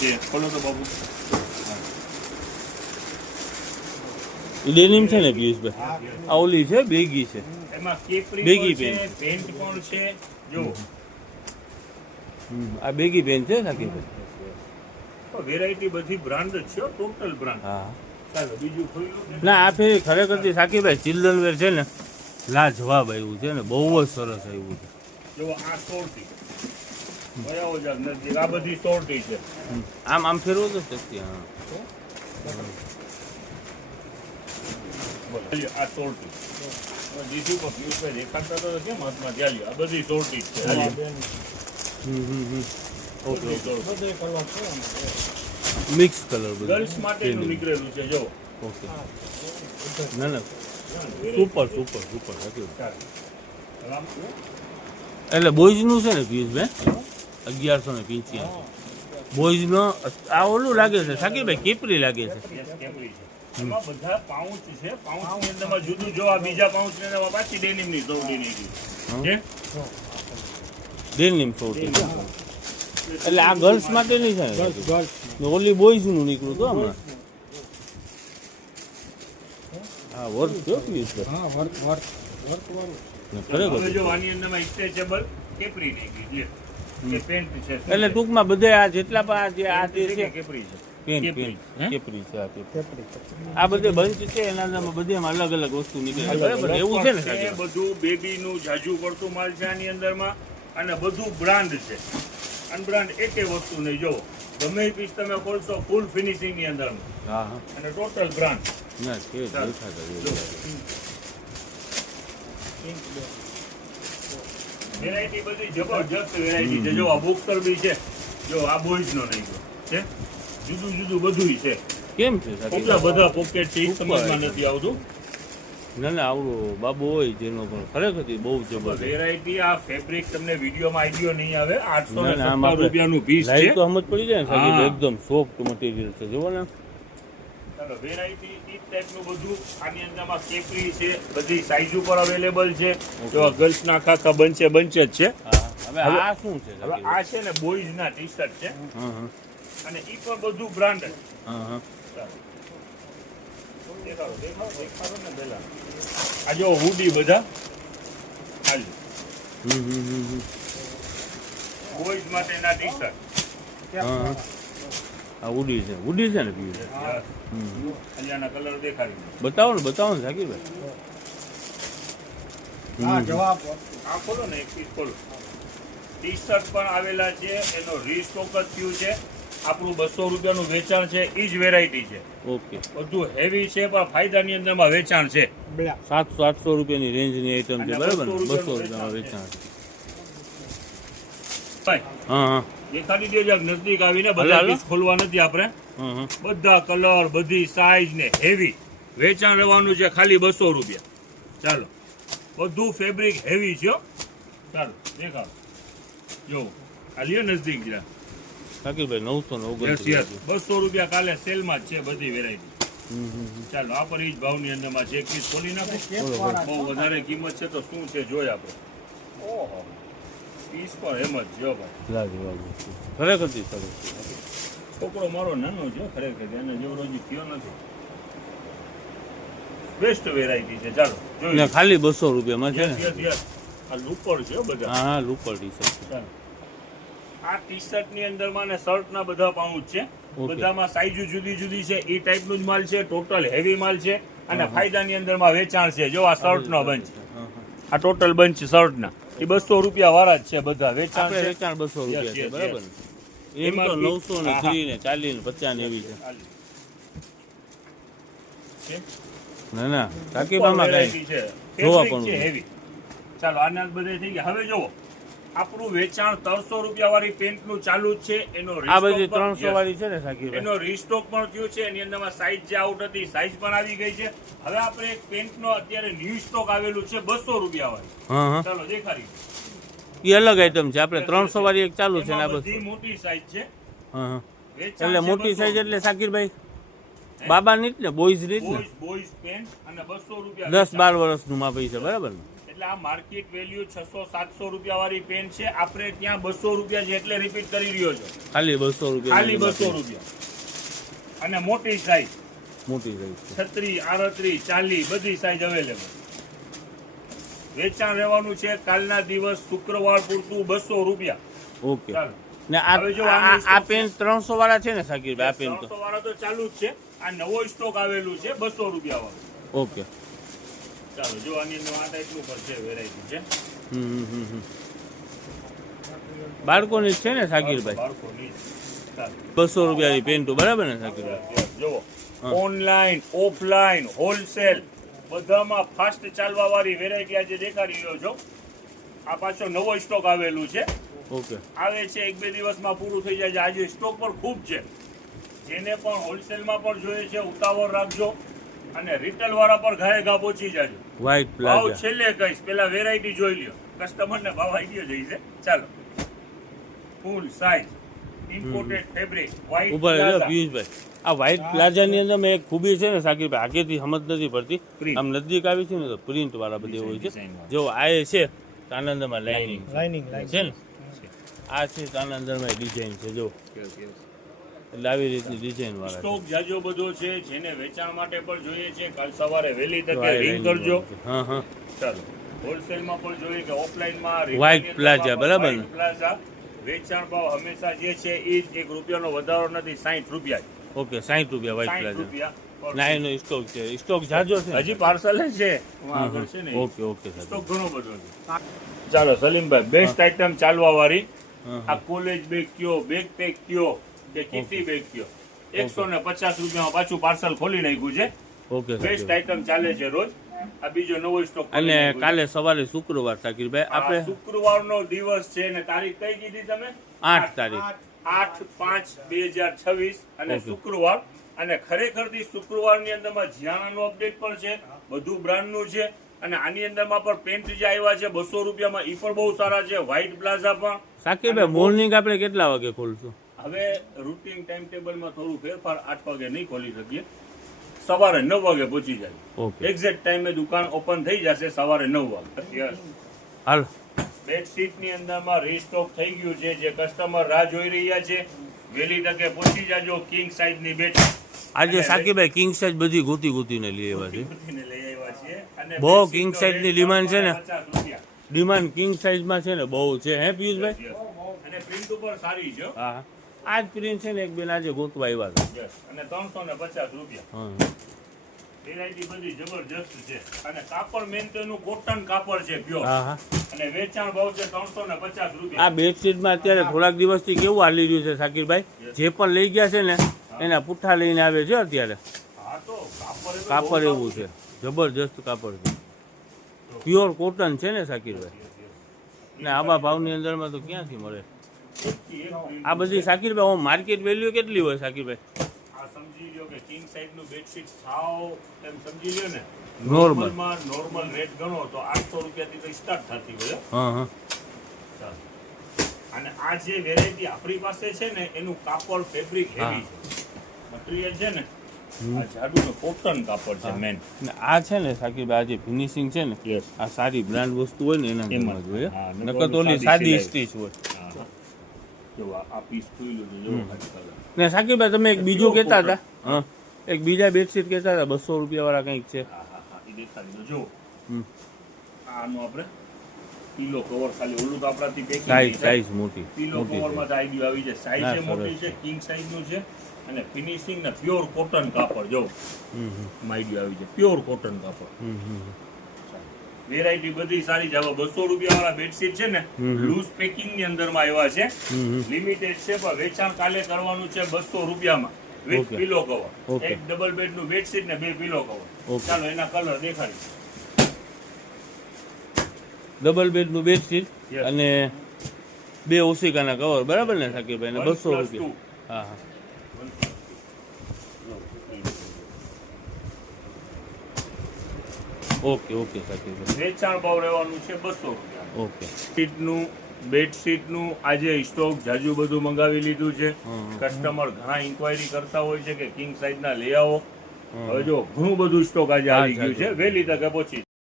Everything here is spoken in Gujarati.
છે. ખોલો તો બાબુ. ડેનિમ છે ને પિયુષભાઈ? આ ઓલી છે બેગી છે, એમાં કેપરી બેગી પણ છે, પેન્ટ પણ છે. જો આ બેગી પેન છે સાકીભાઈ? વેરાયટી બધી બ્રાન્ડ જ છે, ટોટલ બ્રાન્ડ. હા ચાલો બીજું ખોલ્યું. ના આ ફેરી ખરેખર સાકીભાઈ ચિલ્ડ્રન વેર છે ને લાજવાબ આવ્યું છે ને, બહુ જ સરસ આવ્યું છે. જો આ સોરટી બરાબર જ નજીક આ બધી સોરટી છે. આમ આમ ફેરવો તો શકતી. હા આ સોરટી દીધું પણ પિયુષભાઈ દેખાડતા તો કેમ હાથમાં ધ્યાન આ બધી સોરટી છે. ઓકે મિક્સ કલર બધું ગર્લ્સ માટેનું નીકળેલું છે. જો ઓકે ના ના સુપર સુપર સુપર એટલે બોયઝનું છે ને પિયુષભાઈ 1185 બોયઝનો. આ ઓલું લાગે છે સાકીભાઈ કેપરી લાગે છે. એમાં બધા પાઉચ છે. પાઉચની અંદરમાં જુદું જો આ બીજા પાઉચની અંદરમાં પાછી ડેનિમની સોરટી નીકળી છે. ડેનિમ સોરટી એટલે આ ગર્લ્સ માટેની છે ને ઓલી બોયઝનું નીકળ્યું તો હમણાં. હા વર્ક થયો પિયુષભાઈ. હવે જો આની અંદરમાં સ્ટ્રેચેબલ કેપરી નીકળી છે. પેન્ટ છે એટલે ટૂંકમાં બધે આ જેટલા પણ આ જે છે કેપરી છે. પેન કેપરી છે. આ બધે બંચ છે એના અંદરમાં બધેમાં અલગ અલગ વસ્તુ નીકળે બરાબર એવું છે ને? એ બધું બેબીનું જાજુ પડતું માલ છે આની અંદરમાં અને બધું બ્રાન્ડ છે. અનબ્રાન્ડ એકે વસ્તુ નહીં. જો ગમે એ પીસ તમે ખોલશો ફૂલ ફિનિશિંગ ની અંદરમાં. હા હા અને ટોટલ બ્રાન્ડ. ના છે વેરાયટી બધી જબરજસ્ત વેરાયટી છે. જો આ બોક્સર બી છે. જો આ બોયઝ નો નહીં છે, જુદું જુદું બધું છે. કેમ છે કેટલા બધા પોકેટ છે એ સમજમાં નથી આવતું. ના ના આવડો બાબુ હોય જેનો પણ ખરેખર બહુ જબરદસ્ત વેરાયટી. આ ફેબ્રિક તમને વિડીયોમાં આઈડિયો નહીં આવે. 870 આમ રૂપિયાનું પીસ છે. લાઈટ તો સમજ પડી જાય ને સાહેબ, એકદમ સોફ્ટ મટીરિયલ છે જુઓ ને. ચાલો વેરાયટી ઈ ટાઈપનું બધું આની અંદરમાં કેપરી છે. બધી સાઈઝ ઉપર અવેલેબલ છે. જો ગર્લ્સ ના આખા બંચ જ છે. હવે આ શું છે? હવે આ છે ને બોયઝ ના ટી શર્ટ છે અને ઈ પણ બધું બ્રાન્ડ છે. દેખાડો ને પેલા આ જો હુડી બધા બોયઝ માટેના ટી શર્ટ. આ ઉડી છે ને પીવું અહીંયાના કલર દેખાડી બતાવો ને સાકીભાઈ. આ ખોલો ને એક પીસ ખોલો. ટી શર્ટ પણ આવેલા છે. એનો રીસ્ટોક જ થયું છે. આપણું 200 રૂપિયાનું વેચાણ છે. એ જ વેરાયટી છે. ઓકે બધું હેવી છે પણ ફાયદાની અંદરમાં વેચાણ છે. 700-800 રૂપિયાની રેન્જની આઈટમ છે બરાબર ને? 200 રૂપિયામાં વેચાણ. હા દેખાડી દેજો નજદીક આવીને. બધા પીસ ખોલવા નથી આપણે. બધા કલર બધી સાઈઝ ને હેવી વેચાણ રહેવાનું છે. ખાલી 200 રૂપિયા. ચાલો બધું ફેબ્રિક હેવી છે. ચાલો દેખાડો. જો આ લ્યો નજદીક જરા સાકીભાઈ 929 200 રૂપિયા કાલે સેલમાં જ છે બધી વેરાયટી. ચાલો આ પર એ જ ભાવની અંદરમાં છે. એક પીસ ખોલી નાખો. બહુ વધારે કિંમત છે તો શું છે જોઈ આપણે. ઓહો પીસ પણ એમ જ જો ભાઈ ખરેખર છોકરો મારો નાનો છે ખરેખર એને જેવડો હજી થયો નથી. બેસ્ટ વેરાયટી છે. ચાલો જોઈએ. ખાલી 200 રૂપિયામાં છે ને? આ લુપર છે બધા. હા લુપર ટી શર્ટ. ચાલો આ ટી શર્ટ ની અંદરમાં ને શર્ટ ના બધા પાઉચ છે. બધામાં સાઈઝ જુદી જુદી છે. એ ટાઈપ નું જ માલ છે. ટોટલ હેવી માલ છે અને ફાયદાની અંદરમાં વેચાણ છે. જો આ શર્ટ નો બંચ, આ ટોટલ બંચ શર્ટ ના એ 200 રૂપિયા વાળા જ છે. બધા વેચાણ 200 રૂપિયા છે બરાબર ને? એમ તો 900 ને 30 ને 40 ને 50 ને એવી છે. ના સાકીબામાં કઈ જોવા પણ હેવી. ચાલો આના બધે થઈ ગયા. હવે જુઓ આપણું વેચાણ 300 રૂપિયા વાળી પેન્ટ નું ચાલુ જ છે. એનો આ બધી 300 વાળી છે ને સાકીભાઈ? એનો રીસ્ટોક પણ થયું છે. એની અંદરમાં સાઈઝ જે આઉટ હતી સાઈઝ પણ આવી ગઈ છે. હવે આપણે એક પેન્ટ નો અત્યારે ન્યુ સ્ટોક આવેલું છે 200 રૂપિયા વાળી. ચાલો દેખાડી. એ અલગ આઈટમ છે. આપણે 300 વાળી એક ચાલુ છે ને આ બધી મોટી સાઈઝ છે. એટલે મોટી સાઈઝ એટલે સાકીરભાઈ બાબા ની જ ને? બોયઝ ની જ ને? બોયઝ પેન્ટ અને 200 રૂપિયા 10-12 વર્ષનું માપી છે બરાબર ને? એટલે આ માર્કેટ વેલ્યુ 600-700 રૂપિયા વાળી પેન છે, આપણે ત્યાં 200 રૂપિયા છે, એટલે રિપીટ કરી રહ્યો છો. ખાલી 200 રૂપિયા, ખાલી 200 રૂપિયા. અને મોટી સાઈઝ, મોટી સાઈઝ 36, 38, 40 બધી સાઈઝ અવેલેબલ. વેચાણ રહેવાનું છે કાલના દિવસ શુક્રવાર પૂરતું 200 રૂપિયા. ઓકે. ચાલો. ને આ પેન 300 વાળા છે ને સાકીરભાઈ? આ પેન 300 વાળા તો ચાલુ જ છે. આ નવો સ્ટોક આવેલું છે 200 રૂપિયા વાળું. ઓકે. ચાલો જો આની અંદર આ ટાઈપનું પર છે, વેરાયટી છે. બાળકોની જ છે ને સાકીરભાઈ? બાળકોની. ચાલો 200 રૂપિયાની પેન તો બરાબર ને સાકીરભાઈ? જુઓ, ઓનલાઈન, ઓફલાઈન, હોલસેલ બધામાં ફાસ્ટ ચાલવા વાળી વેરાયટી આજે દેખાડી રહ્યો છો. આ પાછો નવો સ્ટોક આવેલું છે. ઓકે. આવે છે 1-2 દિવસમાં પૂરું થઈ જાય છે. આજે સ્ટોક પર ખૂબ છે. જેને પણ હોલસેલમાં પણ જોઈએ છે ઉતાવળ રાખજો, અને રિટેલ વાળા પર ઘાએ ઘા પહોંચી જાજો. વ્હાઈટ ભાવ પ્લાઝા છેલ્લે કહીશ, પેલા વેરાયટી જોઈ લ્યો, કસ્ટમરને ભાવ આઈડિયો જઈશે. ચાલો, full size imported fabric white ઉપર પિયુષભાઈ, આ વ્હાઈટ પ્લાઝાની અંદર મેં એક ખૂબી છે ને સાકીરભાઈ, આગેથી સમજ નથી પડતી. આમ નજીક આવી છે ને તો પ્રિન્ટ વાળા બધી હોય છે. જો આ છે આનંદમાં લાઇનિંગ છે ને, આ છે આનંદમાં ડિઝાઇન છે. જો એટલે આવી રીતની ડિઝાઇન વાળા સ્ટોક જાજો બધો છે. જેને વેચાણ માટે પણ જોઈએ છે, કાલ સવારે વહેલી તકે રિંગ કરજો. હા હા. ચાલો, હોલસેલમાં પણ જોઈએ કે ઓફલાઈનમાં વ્હાઈટ પ્લાઝા બરાબર ને? પ્લાઝા વેચાણ ભાવ હંમેશા જે છે એ જ, 1 રૂપિયાનો વધારો નથી, 60 રૂપિયા. ઓકે, 60 રૂપિયા વ્હાઈટ 60 પ્લાઝા. રૂપિયા ના એનો સ્ટોક છે, સ્ટોક જાજો છે હજી પાર્સલ છે. આગળ છે ને ઓકે ઓકે સ્ટોક ઘણો બધો છે. ચાલો સલીમભાઈ, બેસ્ટ આઈટમ ચાલવા વાળી આ કોલેજ બેગ કયો, બેગ પેક કયો કે કિટી બેગ કયો, 150 રૂપિયામાં પાછું પાર્સલ ખોલી નાખ્યું છે. ઓકે. બેસ્ટ આઈટમ ચાલે છે રોજ. આ બીજો નવો સ્ટોક. અને કાલે સવારે શુક્રવાર સાકીરભાઈ, આપણે શુક્રવારનો દિવસ છે ને તારીખ કઈ કીધી તમે? 8 તારીખ, 8/5/2026 અને શુક્રવાર. અને ખરેખરથી શુક્રવારની અંદરમાં જીયાણાનું અપડેટ પણ છે, બધું બ્રાન્ડનું છે. અને આની અંદરમાં પણ પેન્ટ જે આવ્યા છે 200 રૂપિયામાં, એ પણ બહુ સારા છે. વ્હાઈટ પ્લાઝા પણ. સાકીરભાઈ મોર્નિંગ આપણે કેટલા વાગે ખોલશું? હવે રૂટીન ટાઈમ ટેબલમાં થોડું ફેરફાર, 8 વાગે નહીં ખોલી શકીએ, સવારે 9 વાગે પહોંચી જાય. ઓકે. એક્ઝેક્ટ ટાઈમે દુકાન ઓપન થઈ જશે સવારે 9 વાગે. હાલો. બેડશીટની અંદરમાં રીસ્ટોક થઈ ગયું છે. જે કસ્ટમર રાહ જોઈ રહ્યા છે, વહેલી તકે પહોંચી જાજો. કિંગ સાઈઝની બેડશીટ આજે સાકીરભાઈ કિંગ સાઈઝ બધી ગોતીને લઈ આવ્યા છે. લઈ આવ્યા છે. અને બહુ કિંગ સાઈઝની ડિમાન્ડ છે ને, 50 રૂપિયા. ડિમાન્ડ કિંગ સાઈઝમાં છે ને બહુ છે. હે પિયુષભાઈ? અને પ્રિન્ટ ઉપર સારી છે. હા, આ જ પ્રિન્ટ છે ને, એક બેન આજે ગોતવા આવ્યા છે. અને 350 રૂપિયા. હા, વેરાયટી બધી જબરજસ્ત છે. અને કાપડ મેન તો એનું કોટન કાપડ છે, પ્યોર. હા હા. અને વેચાણ ભાવ છે 350 રૂપિયા. આ બેડશીટમાં અત્યારે થોડાક દિવસથી કેવું હાલી રહ્યું છે સાકીરભાઈ, જે પણ લઈ ગયા છે ને એના પુઠ્ઠા લઈને આવે છે અત્યારે. હા, તો કાપડ એવું છે, જબરજસ્ત કાપડ છે, પ્યોર કોટન છે ને સાકીરભાઈ. ને આવા ભાવની અંદરમાં તો ક્યાંથી મળે આ બધી સાકીરભાઈ? માર્કેટ વેલ્યુ કેટલી હોય સાકીરભાઈ? આ સમજી લ્યો કે કિંગ સાઈઝ નું બેડશીટ સાવ એમ સમજી લ્યો ને, નોર્મલ રેટ ગણો તો 800 રૂપિયાથી તો સ્ટાર્ટ થતી હોય. હા હા. અને આ જે વેરાયટી આપણી પાસે છે ને, એનું કાપડ ફેબ્રિક હેવી છે, મટીરીયલ છે ને આ જાડું કોટન કાપડ છે મેન. આ છે ને સાકીરભાઈ, આ જે ફિનિશિંગ છે ને, આ સારી બ્રાન્ડ વસ્તુ હોય ને એના જ હોય, નકર તો ઓલી સાદી સ્ટીચ હોય. જો આ પીસ ખુલ્લું છે, જો કલર. ને સાકીરભાઈ તમે એક બીજું કહેતા હતા, હા, એક બીજા બેડશીટ કહેતા હતા 200 રૂપિયા વાળા કંઈક છે. હા હા હા, એ દેખાડી દો. જો આનું આપણે પીલો કવર, ખાલી ઓલું તો આપણાથી પેકિંગ સાઈઝ મોટી, પીલો કવરમાં તો આઈડિયો આવી જાય. સાઈઝ મોટી છે, કિંગ સાઈઝનું છે. અને ફિનિશિંગ ને પ્યોર કોટન કાપડ, જો આઈડિયો આવી જાય, પ્યોર કોટન કાપડ. વેરાયટી બધી સારી જ. હવે 200 રૂપિયા વાળા બેડશીટ છે ને, લૂઝ પેકિંગ ની અંદરમાં આવ્યા છે, લિમિટેડ છે, પણ વેચાણ કાલે કરવાનું છે 200 રૂપિયામાં વિથ પીલો કવર. એક ડબલ બેડ નું બેડશીટ ને 2 પીલો કવર. ચાલો એના કલર દેખાડી. ડબલ બેડ નું બેડશીટ અને 2 ઓશિકાના કવર, બરાબર ને સાકીરભાઈ? ને 200 રૂપિયા. હા હા. ઓકે ઓકે સાકીરભાઈ, વેચાણ ભાવ રહેવાનું છે 200 રૂપિયા. ઓકે. સીટનું બેડશીટનું આજે સ્ટોક જાજુ બધું મંગાવી લીધું છે. કસ્ટમર ઘણા ઇન્ક્વાયરી કરતા હોય છે કે કિંગ સાઈઝના લઈ આવો. હવે જો ઘણું બધું સ્ટોક આજે આવી ગયું છે, વહેલી તકે પહોંચી